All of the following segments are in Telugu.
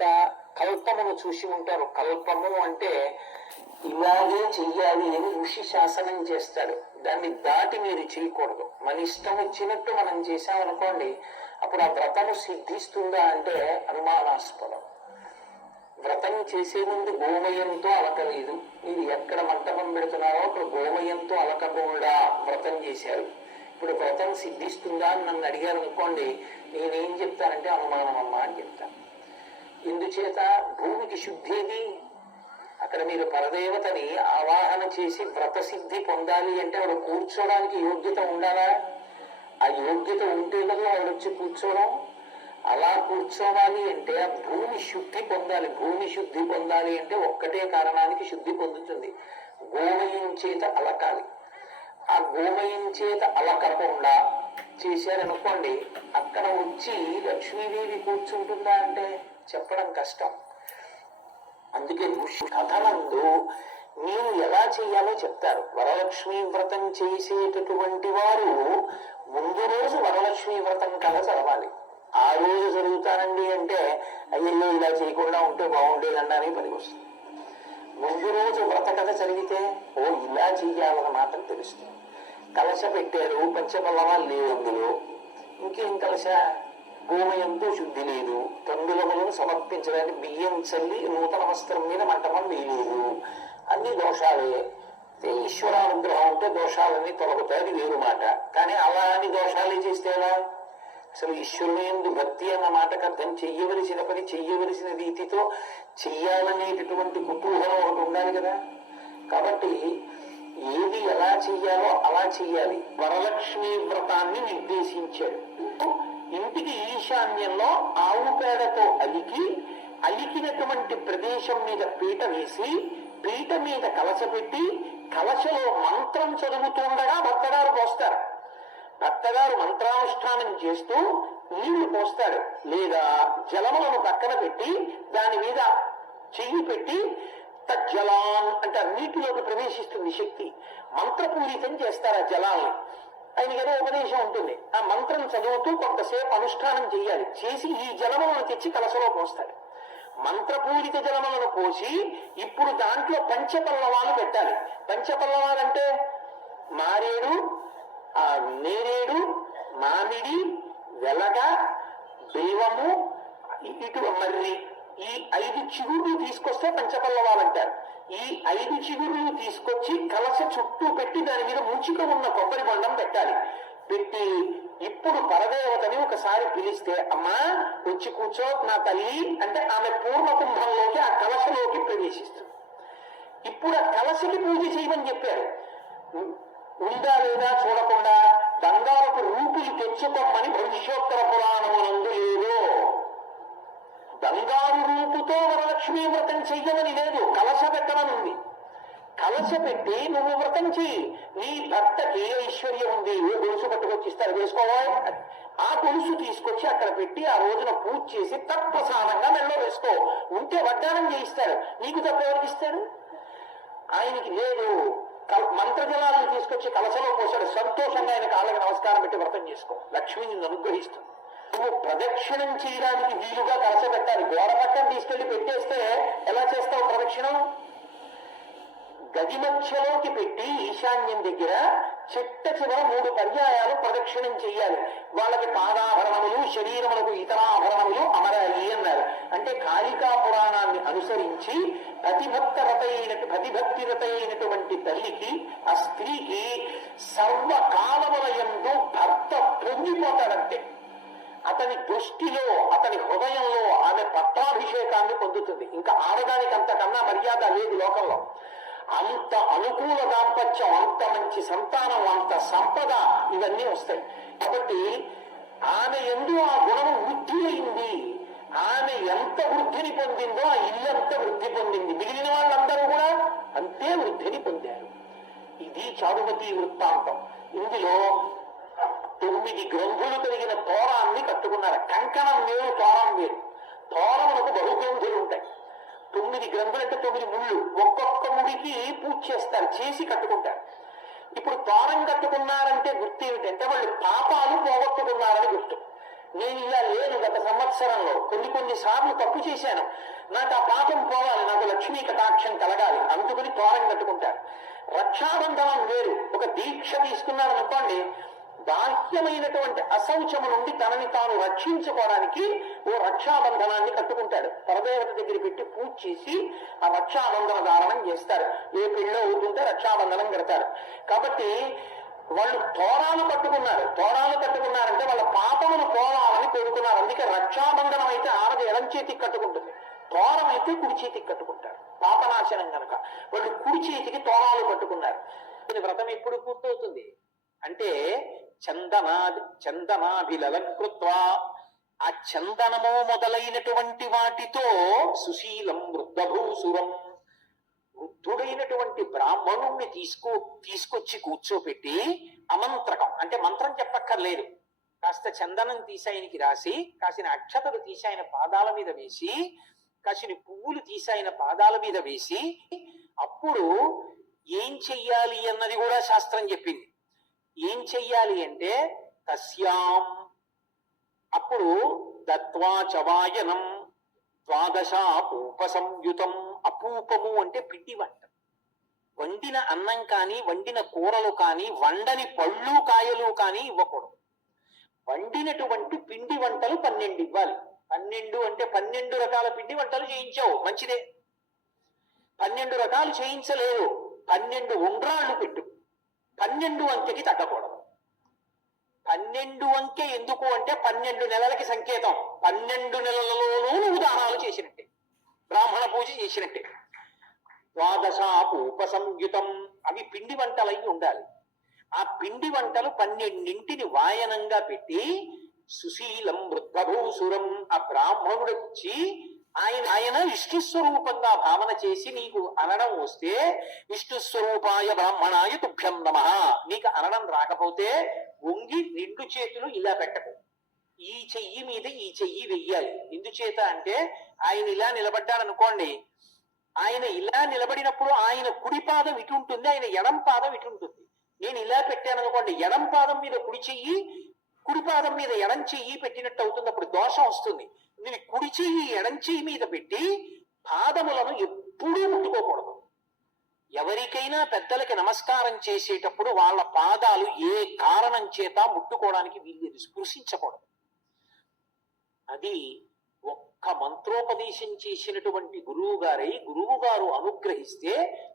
తర్వాత కల్పమును చూసి ఉంటారు కల్పము అంటే ఇలాగే చెయ్యాలి అని ఋషి శాసనం చేస్తాడు దాన్ని దాటి మీరు చేయకూడదు మన ఇష్టం వచ్చినట్టు మనం చేసామనుకోండి అప్పుడు ఆ వ్రతము సిద్ధిస్తుందా అంటే అనుమానాస్పదం వ్రతం చేసే ముందు గోమయంతో అలకలేదు మీరు ఎక్కడ మంటపం పెడుతున్నారో అక్కడ గోమయంతో అలకకుండా వ్రతం చేశారు ఇప్పుడు వ్రతం సిద్ధిస్తుందా అని నన్ను అడిగారు అనుకోండి నేనేం చెప్తానంటే అనుమానం అమ్మా అని చెప్తాను ఇందుచేత భూమికి శుద్ధి శుద్ధేది అక్కడ మీరు పరదేవతని ఆవాహన చేసి వ్రతసిద్ధి పొందాలి అంటే ఆవిడ కూర్చోడానికి యోగ్యత ఉండాలా ఆ యోగ్యత ఉంటే కదా ఆవిడ వచ్చి కూర్చోవడం అలా కూర్చోవాలి అంటే ఆ భూమి శుద్ధి పొందాలి భూమి శుద్ధి పొందాలి అంటే ఒక్కటే కారణానికి శుద్ధి పొందుతుంది గోమయం చేత అలకాలి ఆ గోమయం చేత అలకకుండా చేశారనుకోండి అక్కడ వచ్చి లక్ష్మీదేవి కూర్చుంటుందా అంటే చెప్పడం కష్టం అందుకే కథనందు మీరు ఎలా చేయాలో చెప్తారు వరలక్ష్మి వ్రతం చేసేటటువంటి వారు ముందు రోజు వరలక్ష్మి వ్రతం కథ చదవాలి ఆ రోజు చదువుతానండి అంటే అయ్యో ఇలా చేయకుండా ఉంటే బాగుండేదన్నారని పనికి వస్తుంది ముందు రోజు వ్రత కథ చదివితే ఓ ఇలా చేయాలని మాత్రం తెలుస్తుంది కలశ పెట్టారు పంచపల్లవాలు లేవు అందులో ఇంకేం కలశ గోమయంతో శుద్ధి లేదు కందులములను సమర్పించడానికి బియ్యం చల్లి నూతన వస్త్రం మీద మంటపం వేయలేదు అన్ని దోషాలే ఈశ్వరానుగ్రహం ఉంటే దోషాలన్నీ తొలగుతాయి అది వేరు మాట కానీ అలా అని దోషాలే చేస్తే ఎలా అసలు ఈశ్వరుని ఎందు భక్తి అన్న మాటకు అర్థం చెయ్యవలసిన పని చెయ్యవలసిన రీతితో చెయ్యాలనేటటువంటి కుతూహలం ఒకటి ఉండాలి కదా కాబట్టి ఏది ఎలా చెయ్యాలో అలా చెయ్యాలి వరలక్ష్మీ వ్రతాన్ని నిర్దేశించాడు ఇంటికి ఈశాన్యంలో ఆవు పేడతో అలికి అలికినటువంటి ప్రదేశం మీద పీట వేసి పీట మీద కలస పెట్టి కలసలో మంత్రం చదువుతుండగా భర్తగారు పోస్తారు భర్తగారు మంత్రానుష్ఠానం చేస్తూ నీళ్లు పోస్తాడు లేదా జలములను పక్కన పెట్టి దాని మీద చెయ్యి పెట్టి తజ్జలాన్ అంటే నీటిలోకి ప్రవేశిస్తుంది శక్తి మంత్రపూరితం చేస్తారు ఆ జలాల్ని ఆయనకి ఏదో ఉపదేశం ఉంటుంది ఆ మంత్రం చదువుతూ కొంతసేపు అనుష్ఠానం చేయాలి చేసి ఈ జలములను తెచ్చి కలసలో పోస్తాడు మంత్రపూరిత జలములను పోసి ఇప్పుడు దాంట్లో పంచపల్లవాలు పెట్టాలి పంచపల్లవాలు అంటే మారేడు నేరేడు మామిడి వెలగ దైవము ఇటు మర్రి ఈ ఐదు చిగురు తీసుకొస్తే పంచపల్లవాలు అంటారు ఈ ఐదు చిగురులు తీసుకొచ్చి కలస చుట్టూ పెట్టి దాని మీద ముంచిక ఉన్న కొబ్బరి బండం పెట్టాలి పెట్టి ఇప్పుడు పరదేవతని ఒకసారి పిలిస్తే అమ్మా వచ్చి కూర్చో నా తల్లి అంటే ఆమె పూర్ణ కుంభంలోకి ఆ కలశలోకి ప్రవేశిస్తుంది ఇప్పుడు ఆ కలశకి పూజ చేయమని చెప్పారు ఉందా లేదా చూడకుండా బంగారపు రూపులు తెచ్చుకోమని భవిష్యోత్తర పురాణమునందు లేదో బంగారు రూపుతో వరలక్ష్మి వ్రతం చెయ్యమని లేదు కలశ పెట్టడం ఉంది కలశ పెట్టి నువ్వు వ్రతం చెయ్యి నీ భర్తకి ఐశ్వర్యం ఉంది ఏ గొలుసు పట్టుకొచ్చి ఇస్తారు వేసుకోవాలి ఆ గొలుసు తీసుకొచ్చి అక్కడ పెట్టి ఆ రోజున పూజ చేసి తత్ప్రసాదంగా మెళ్ళో వేసుకో ఉంటే వడ్డానం చేయిస్తారు నీకు తప్ప ఎవరికి ఇస్తాడు ఆయనకి లేదు మంత్ర జలాలను తీసుకొచ్చి కలశలో పోసాడు సంతోషంగా ఆయన కాళ్ళకి నమస్కారం పెట్టి వ్రతం చేసుకో లక్ష్మిని అనుగ్రహిస్తుంది నువ్వు ప్రదక్షిణం చేయడానికి వీలుగా పెట్టాలి గోడ పట్టం తీసుకెళ్లి పెట్టేస్తే ఎలా చేస్తావు ప్రదక్షిణం గది మధ్యలోకి పెట్టి ఈశాన్యం దగ్గర చిట్ట చివర మూడు పర్యాయాలు ప్రదక్షిణం చేయాలి వాళ్ళకి పాదాభరణములు శరీరములకు ఆభరణములు అమరాయి అన్నారు అంటే కాళికా పురాణాన్ని అనుసరించి ప్రతిభక్తరత అయిన ప్రతిభక్తిరత అయినటువంటి తల్లికి ఆ స్త్రీకి సర్వకాలముల ఎందు భర్త పొంగిపోతాడంటే అతని దృష్టిలో అతని హృదయంలో ఆమె పట్టాభిషేకాన్ని పొందుతుంది ఇంకా ఆడదానికి అంతకన్నా మర్యాద లేదు లోకంలో అంత అనుకూల దాంపత్యం అంత మంచి సంతానం అంత సంపద ఇవన్నీ వస్తాయి కాబట్టి ఆమె ఎందు ఆ గుణం వృద్ధి అయింది ఆమె ఎంత వృద్ధిని పొందిందో ఆ ఇల్లంత వృద్ధి పొందింది మిగిలిన వాళ్ళందరూ కూడా అంతే వృద్ధిని పొందారు ఇది చారుమతి వృత్తాంతం ఇందులో తొమ్మిది గ్రంథులు కలిగిన తోరాన్ని కట్టుకున్నారు కంకణం వేరు తోరం వేరు బహు గ్రంథులు ఉంటాయి తొమ్మిది గ్రంథులు అంటే తొమ్మిది ముళ్ళు ఒక్కొక్క ముడికి పూజ చేస్తారు చేసి కట్టుకుంటారు ఇప్పుడు తోరం కట్టుకున్నారంటే గుర్తు ఏమిటంటే వాళ్ళు పాపాలు పోగొట్టుకున్నారని గుర్తు నేను ఇలా లేను గత సంవత్సరంలో కొన్ని కొన్ని సార్లు తప్పు చేశాను నాకు ఆ పాపం పోవాలి నాకు లక్ష్మీ కటాక్షం కలగాలి అందుకుని తోరం కట్టుకుంటారు రక్షాబంధనం వేరు ఒక దీక్ష తీసుకున్నారనుకోండి బాహ్యమైనటువంటి అశౌచము నుండి తనని తాను రక్షించుకోవడానికి ఓ రక్షాబంధనాన్ని కట్టుకుంటాడు పరదేవత దగ్గర పెట్టి పూజ చేసి ఆ రక్షాబంధన దారణం చేస్తారు ఏ పెళ్ళో అవుతుంటే రక్షాబంధనం కడతారు కాబట్టి వాళ్ళు తోరాలు కట్టుకున్నారు తోరాలు కట్టుకున్నారంటే వాళ్ళ పాపమును పోవాలని కోరుకున్నారు అందుకే రక్షాబంధనం అయితే ఆరది ఎడం చేతికి కట్టుకుంటుంది తోరం అయితే కుడి చేతికి కట్టుకుంటారు పాపనాశనం కనుక వాళ్ళు కుడి చేతికి తోరాలు కట్టుకున్నారు వ్రతం ఎప్పుడు పూర్తవుతుంది అంటే చందమా చందమాభిలలంకృత్వా ఆ చందనము మొదలైనటువంటి వాటితో సుశీలం వృద్ధభూసురం వృద్ధుడైనటువంటి బ్రాహ్మణుణ్ణి తీసుకో తీసుకొచ్చి కూర్చోపెట్టి అమంత్రకం అంటే మంత్రం చెప్పక్కర్లేదు కాస్త చందనం తీసి ఆయనకి రాసి కాసిన అక్షతలు తీసి ఆయన పాదాల మీద వేసి కాసిన పువ్వులు తీసి ఆయన పాదాల మీద వేసి అప్పుడు ఏం చెయ్యాలి అన్నది కూడా శాస్త్రం చెప్పింది ఏం చెయ్యాలి అంటే తస్యాం అప్పుడు దత్వా చవాయనం ద్వాదశాపూప సంయుతం అపూపము అంటే పిండి వంట వండిన అన్నం కానీ వండిన కూరలు కానీ వండని పళ్ళు కాయలు కానీ ఇవ్వకూడదు వండినటువంటి పిండి వంటలు పన్నెండు ఇవ్వాలి పన్నెండు అంటే పన్నెండు రకాల పిండి వంటలు చేయించావు మంచిదే పన్నెండు రకాలు చేయించలేవు పన్నెండు ఉండ్రాళ్ళు పెట్టు పన్నెండు అంకెకి తగ్గకూడదు పన్నెండు అంకె ఎందుకు అంటే పన్నెండు నెలలకి సంకేతం పన్నెండు నెలలలోనూ నువ్వు దానాలు చేసినట్టే బ్రాహ్మణ పూజ చేసినట్టే ద్వాదశాపు ఉపసంయుతం అవి పిండి అయి ఉండాలి ఆ పిండి వంటలు పన్నెండింటిని వాయనంగా పెట్టి సుశీలం వృద్ధభూసురం ఆ బ్రాహ్మణుడు వచ్చి ఆయన ఆయన ఇష్టస్వరూపంగా స్వరూపంగా భావన చేసి నీకు అనడం వస్తే ఇష్టస్వరూపాయ స్వరూపాయ బ్రాహ్మణాయ తుభ్యం నమ నీకు అనడం రాకపోతే వంగి రెండు చేతులు ఇలా పెట్టకు ఈ చెయ్యి మీద ఈ చెయ్యి వెయ్యాలి ఎందుచేత అంటే ఆయన ఇలా నిలబడ్డాడనుకోండి ఆయన ఇలా నిలబడినప్పుడు ఆయన కుడి పాదం ఇటు ఉంటుంది ఆయన ఎడం పాదం ఇటు ఉంటుంది నేను ఇలా పెట్టాను అనుకోండి ఎడం పాదం మీద కుడి చెయ్యి కుడిపాదం పాదం మీద ఎడం చెయ్యి పెట్టినట్టు అవుతున్నప్పుడు దోషం వస్తుంది దీని కుడి చెయ్యి ఎడం చెయ్యి మీద పెట్టి పాదములను ఎప్పుడూ ముట్టుకోకూడదు ఎవరికైనా పెద్దలకి నమస్కారం చేసేటప్పుడు వాళ్ళ పాదాలు ఏ కారణం చేత ముట్టుకోవడానికి వీళ్ళు స్పృశించకూడదు అది ఒక్క మంత్రోపదేశం చేసినటువంటి గురువు గారై గురువు గారు అనుగ్రహిస్తే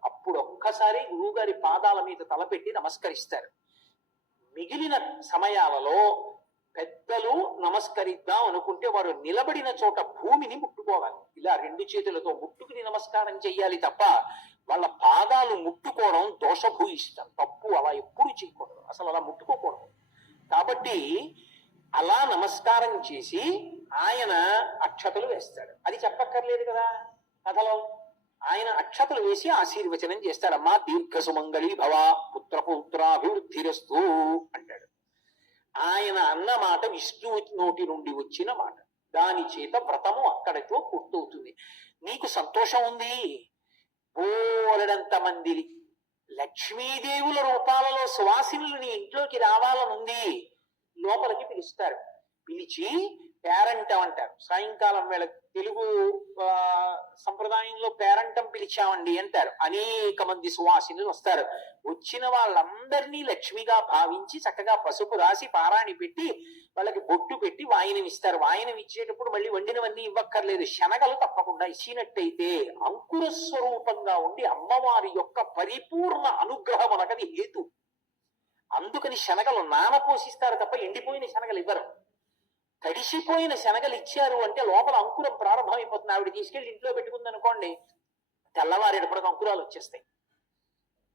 అప్పుడు ఒక్కసారి గురువు గారి పాదాల మీద తలపెట్టి నమస్కరిస్తారు మిగిలిన సమయాలలో పెద్దలు నమస్కరిద్దాం అనుకుంటే వారు నిలబడిన చోట భూమిని ముట్టుకోవాలి ఇలా రెండు చేతులతో ముట్టుకుని నమస్కారం చేయాలి తప్ప వాళ్ళ పాదాలు ముట్టుకోవడం దోషభూయిష్టం తప్పు అలా ఎప్పుడు చేయకూడదు అసలు అలా ముట్టుకోకూడదు కాబట్టి అలా నమస్కారం చేసి ఆయన అక్షతలు వేస్తాడు అది చెప్పక్కర్లేదు కదా కథలో ఆయన అక్షతలు వేసి ఆశీర్వచనం చేస్తారమ్మా దీర్ఘ సుమంగళి భవ పుత్ర పుత్రాభివృద్ధిరస్తు అంటాడు ఆయన అన్న మాట విష్ణు నోటి నుండి వచ్చిన మాట దాని చేత వ్రతము అక్కడితో పూర్తవుతుంది నీకు సంతోషం ఉంది బోలెడంత మంది లక్ష్మీదేవుల రూపాలలో సువాసినులు నీ ఇంట్లోకి రావాలనుంది లోపలికి పిలుస్తారు పిలిచి పేరంటం అంటారు సాయంకాలం వేళ తెలుగు సంప్రదాయంలో పేరంటం పిలిచామండి అంటారు అనేక మంది సువాసినులు వస్తారు వచ్చిన వాళ్ళందరినీ లక్ష్మిగా భావించి చక్కగా పసుపు రాసి పారాణి పెట్టి వాళ్ళకి బొట్టు పెట్టి వాయనం ఇస్తారు వాయనం ఇచ్చేటప్పుడు మళ్ళీ వండినవన్నీ ఇవ్వక్కర్లేదు శనగలు తప్పకుండా ఇచ్చినట్టయితే అంకుర స్వరూపంగా ఉండి అమ్మవారి యొక్క పరిపూర్ణ అనుగ్రహం అనగది హేతు అందుకని శనగలు నానపోషిస్తారు తప్ప ఎండిపోయిన శనగలు ఇవ్వరు తడిసిపోయిన శనగలు ఇచ్చారు అంటే లోపల అంకురం ప్రారంభమైపోతుంది ఆవిడ తీసుకెళ్లి ఇంట్లో పెట్టుకుంది అనుకోండి తెల్లవారేటప్పటికి అంకురాలు వచ్చేస్తాయి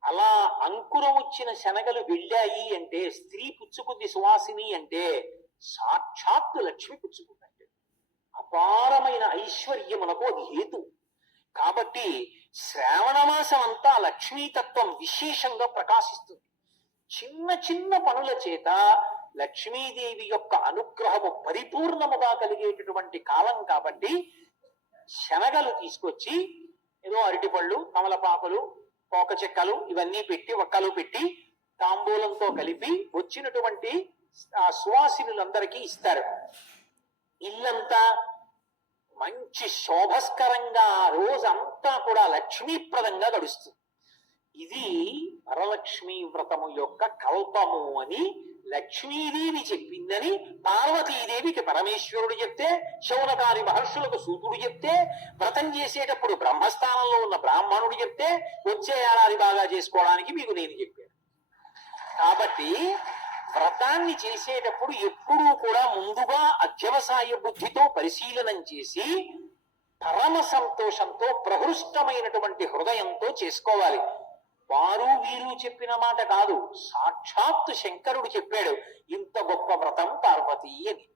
అలా అంకురం వచ్చిన శనగలు వెళ్ళాయి అంటే స్త్రీ పుచ్చుకుంది సువాసిని అంటే సాక్షాత్తు లక్ష్మి పుచ్చుకుందంటే అపారమైన ఐశ్వర్యమునకు అది హేతు కాబట్టి శ్రావణమాసం అంతా లక్ష్మీతత్వం విశేషంగా ప్రకాశిస్తుంది చిన్న చిన్న పనుల చేత లక్ష్మీదేవి యొక్క అనుగ్రహము పరిపూర్ణముగా కలిగేటటువంటి కాలం కాబట్టి శనగలు తీసుకొచ్చి ఏదో అరటిపళ్ళు తమలపాకులు పోక చెక్కలు ఇవన్నీ పెట్టి ఒక్కలు పెట్టి తాంబూలంతో కలిపి వచ్చినటువంటి ఆ సువాసినులందరికీ ఇస్తారు ఇల్లంతా మంచి శోభస్కరంగా ఆ రోజంతా కూడా లక్ష్మీప్రదంగా గడుస్తుంది ఇది వరలక్ష్మీ వ్రతము యొక్క కల్పము అని లక్ష్మీదేవి చెప్పిందని పార్వతీదేవికి పరమేశ్వరుడు చెప్తే శౌనకారి మహర్షులకు సూతుడు చెప్తే వ్రతం చేసేటప్పుడు బ్రహ్మస్థానంలో ఉన్న బ్రాహ్మణుడు చెప్తే వచ్చే ఏడాది బాగా చేసుకోవడానికి మీకు నేను చెప్పాను కాబట్టి వ్రతాన్ని చేసేటప్పుడు ఎప్పుడూ కూడా ముందుగా అధ్యవసాయ బుద్ధితో పరిశీలనం చేసి పరమ సంతోషంతో ప్రహృష్టమైనటువంటి హృదయంతో చేసుకోవాలి వారు వీరు చెప్పిన మాట కాదు సాక్షాత్తు శంకరుడు చెప్పాడు ఇంత గొప్ప వ్రతం పార్వతి అని